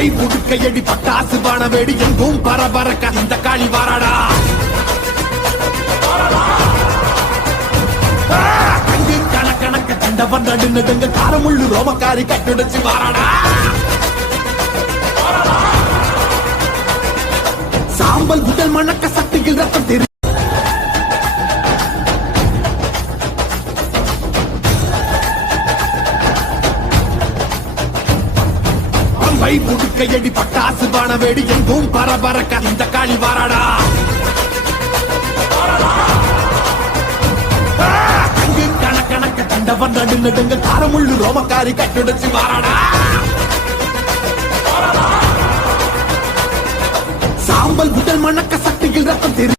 பம்பை புடுக்கையடி பட்டாசு வானவேடி எங்கும் பரபரக்க இந்த காளி வாராடா. கங்கு கணக்க கண்டவன் நடுநடுங்க காரமுள்ளு ரோமக்காரி கட்டுடைச்சு வாராடா. சாம்பல் முதல் மணக்க சக்தியில் ரத்தம் தெரி பம்பை புடுக்கையடி பட்டாசு வானவேடி எங்கும் பரபரக்க இந்த காளி வாராடா. கங்கு கணக்க கண்டவன் நடுநடுங்க காரமுள்ளு ரோமக்காரி கட்டுடைச்சு வாராடா. சாம்பல் முதல் மணக்க சக்தியில் ரத்தம் தெரி